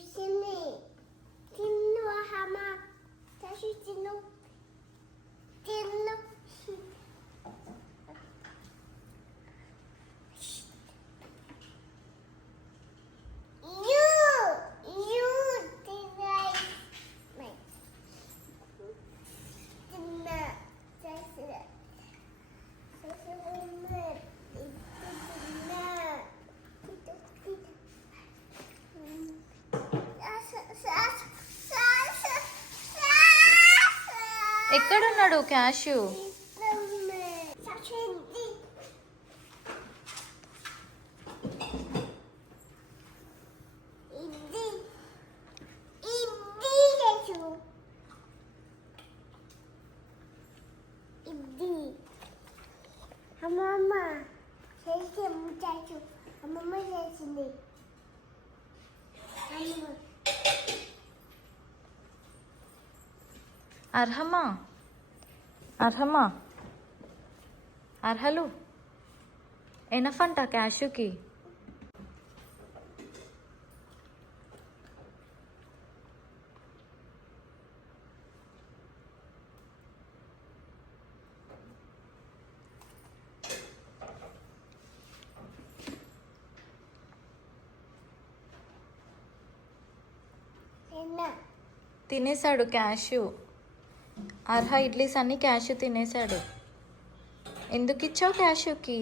Sini. Tino hama. Tashi tino. Tino. You deny. Tina. Tashi. ఎక్కడున్నాడు క్యాషు? అమ్మమ్మ చేసి ముచ్చాచు అమ్మమ్మ చేసింది అర్హమా అర్హమా అర్హలు ఎనఫ్ అంట క్యాషుకి. తినేశాడు క్యాషు. అర్హ ఇడ్లీస్ అన్ని క్యాషు తినేశాడు. ఎందుకు ఇచ్చావు క్యాషుకి?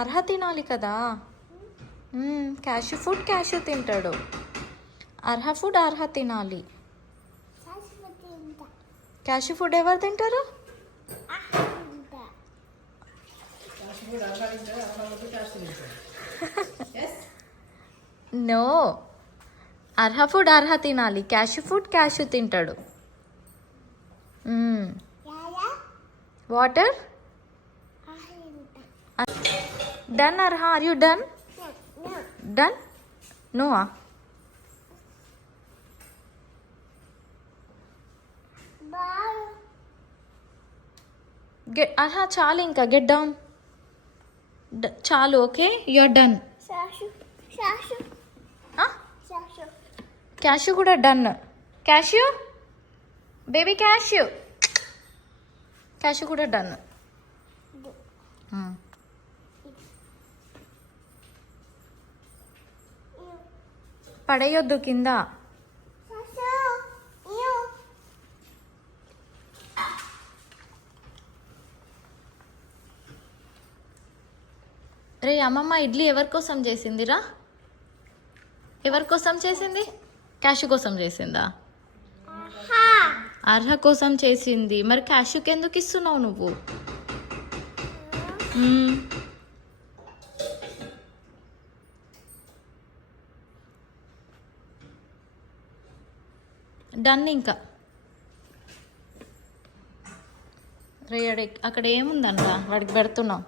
అర్హ తినాలి కదా. క్యాషు ఫుడ్ క్యాషు తింటాడు. అర్హ ఫుడ్ అర్హ తినాలి. క్యాషు ఫుడ్ ఎవరు తింటారు? నో, అర్హ ఫుడ్ అర్హ తినాలి. క్యాషు ఫుడ్ క్యాషు తింటాడు. Water done. Arha are you done? Done? నోవా? గెట్ అర్హ చాలు, ఇంకా గెట్ డౌన్. చాలు, okay, you are done. Cashew కూడా done. Cashew baby Cashew Cashew కూడా డన్. పడేయొద్దు కింద. రే అమ్మమ్మ ఇడ్లీ ఎవరి కోసం చేసిందిరా? ఎవరి కోసం చేసింది? క్యాషు కోసం చేసిందా? అర్హ కోసం చేసింది. మరి క్యాషుకి ఎందుకు ఇస్తున్నావు నువ్వు? డన్. ఇంకా రే అక్కడ ఏముందన్నా వాడికి పెడుతున్నావు?